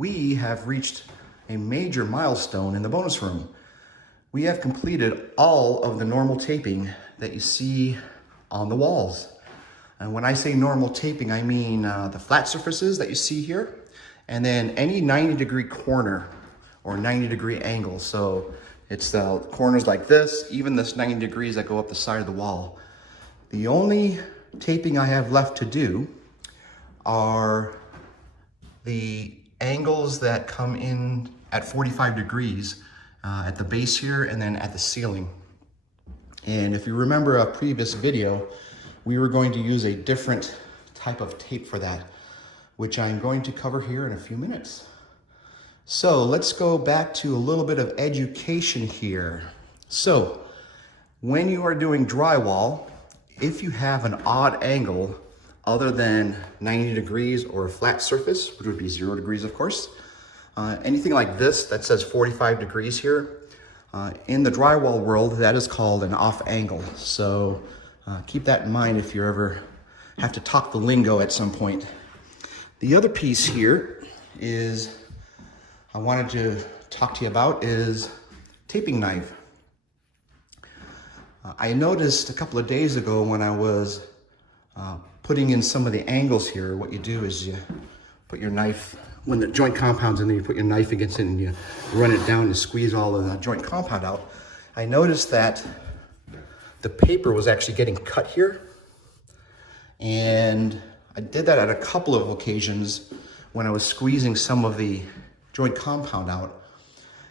we have reached a major milestone in the bonus room. We have completed all of the normal taping that you see on the walls. And when I say normal taping, I mean the flat surfaces that you see here, and then any 90-degree corner or 90-degree angle. So it's the corners like this, even this 90 degrees that go up the side of the wall. The only taping I have left to do are the angles that come in at 45 degrees at the base here and then at the ceiling. And if you remember a previous video, we were going to use a different type of tape for that, which I'm going to cover here in a few minutes. So let's go back to a little bit of education here. So when you are doing drywall, if you have an odd angle other than 90 degrees or a flat surface, which would be 0 degrees, of course, anything like this that says 45 degrees here, in the drywall world, that is called an off angle. So keep that in mind if you ever have to talk the lingo at some point. The other piece here is I wanted to talk to you about is taping knife. I noticed a couple of days ago when I was putting in some of the angles here, what you do is you put your knife, when the joint compound's in there, you put your knife against it and you run it down to squeeze all of the joint compound out. I noticed that the paper was actually getting cut here. And I did that at a couple of occasions when I was squeezing some of the joint compound out.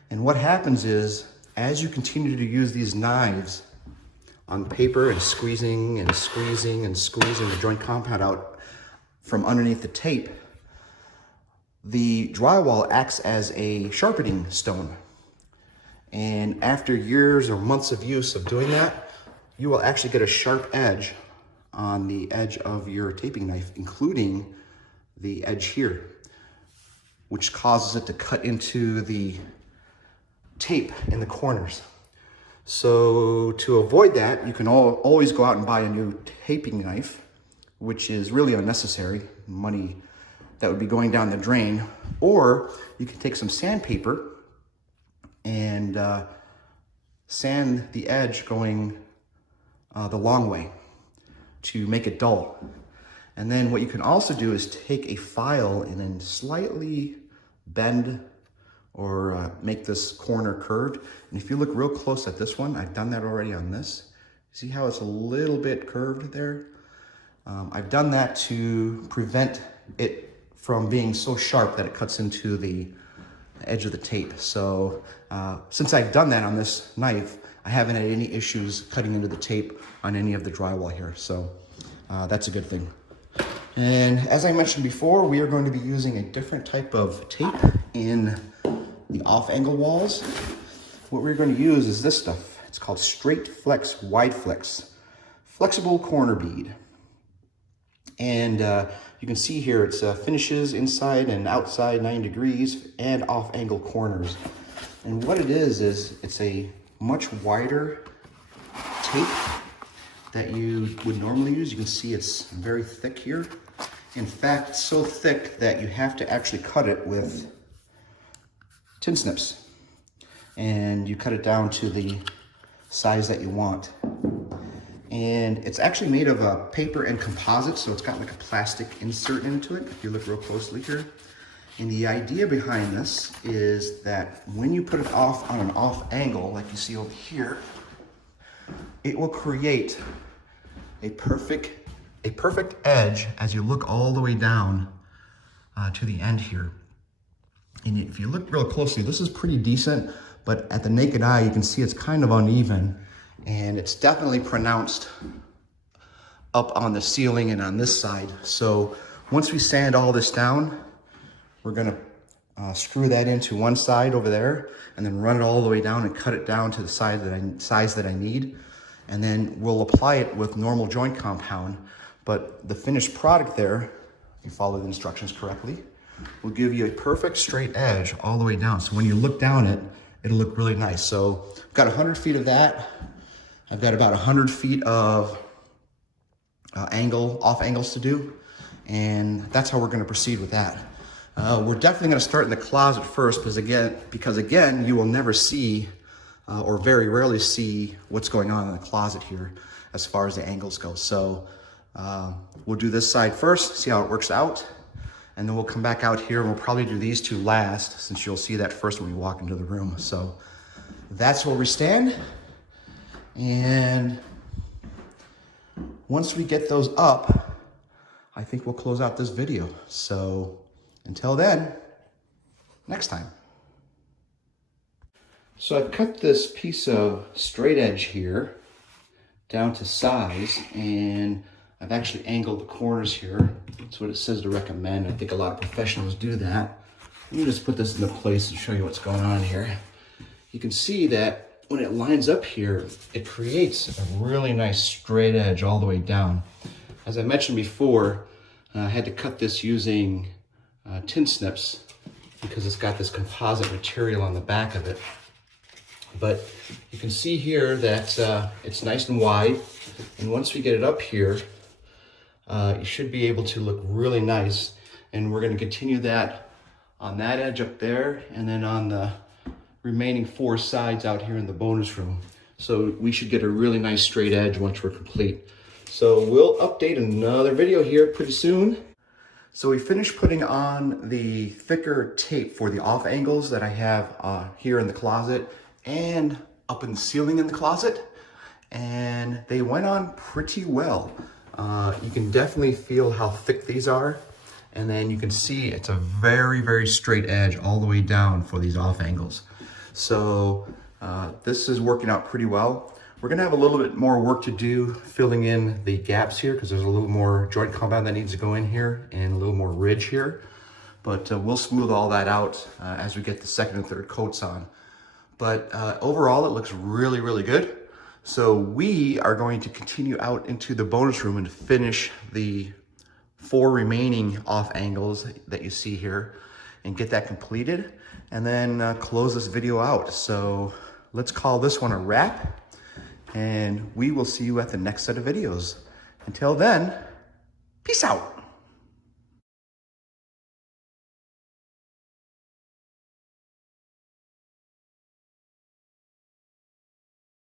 And what happens is, as you continue to use these knives on paper and squeezing and squeezing and squeezing the joint compound out from underneath the tape, the drywall acts as a sharpening stone. And after years or months of use of doing that, you will actually get a sharp edge on the edge of your taping knife, including the edge here, which causes it to cut into the tape in the corners. So to avoid that, you can always go out and buy a new taping knife, which is really unnecessary, money that would be going down the drain. Or you can take some sandpaper and sand the edge going the long way to make it dull. And then what you can also do is take a file and then slightly bend or make this corner curved. And if you look real close at this one, I've done that already on this. See how it's a little bit curved there? I've done that to prevent it from being so sharp that it cuts into the edge of the tape. So since I've done that on this knife, I haven't had any issues cutting into the tape on any of the drywall here. So that's a good thing. And as I mentioned before, we are going to be using a different type of tape in the off-angle walls. What we're going to use is this stuff. It's called Straight Flex Wide Flex Flexible Corner Bead. And you can see here it's finishes inside and outside 90 degrees and off-angle corners. And what it is it's a much wider tape that you would normally use. You can see it's very thick here. In fact, so thick that you have to actually cut it with tin snips. And you cut it down to the size that you want. And it's actually made of paper and composite, so it's got like a plastic insert into it, if you look real closely here. And the idea behind this is that when you put it off on an off angle, like you see over here, it will create a perfect edge as you look all the way down to the end here. And if you look real closely, this is pretty decent, but at the naked eye, you can see it's kind of uneven, and it's definitely pronounced up on the ceiling and on this side. So once we sand all this down, we're gonna screw that into one side over there and then run it all the way down and cut it down to the size that I need. And then we'll apply it with normal joint compound. But the finished product there, if you follow the instructions correctly, will give you a perfect straight edge all the way down. So when you look down it, it'll look really nice. So I've got 100 feet of that. I've got about 100 feet of off angles to do. And that's how we're gonna proceed with that. We're definitely gonna start in the closet first because again, you will never see or very rarely see what's going on in the closet here as far as the angles go. So we'll do this side first, see how it works out. And then we'll come back out here and we'll probably do these two last, since you'll see that first when we walk into the room. So that's where we stand. And once we get those up, I think we'll close out this video. So until then, next time. So I've cut this piece of straight edge here down to size, and I've actually angled the corners here. That's what it says to recommend. I think a lot of professionals do that. Let me just put this into place and show you what's going on here. You can see that when it lines up here, it creates a really nice straight edge all the way down. As I mentioned before, I had to cut this using tin snips because it's got this composite material on the back of it. But you can see here that it's nice and wide, and once we get it up here, you should be able to look really nice. And we're going to continue that on that edge up there, and then on the remaining 4 sides out here in the bonus room. So we should get a really nice straight edge once we're complete. So we'll update another video here pretty soon. So we finished putting on the thicker tape for the off angles that I have here in the closet and up in the ceiling in the closet, and they went on pretty well. You can definitely feel how thick these are, and then you can see it's a very, very straight edge all the way down for these off angles. So this is working out pretty well. We're gonna have a little bit more work to do filling in the gaps here because there's a little more joint compound that needs to go in here and a little more ridge here. But we'll smooth all that out as we get the second and third coats on. But overall, it looks really, really good. So we are going to continue out into the bonus room and finish the 4 remaining off angles that you see here and get that completed, and then close this video out. So let's call this one a wrap, and we will see you at the next set of videos. Until then, peace out.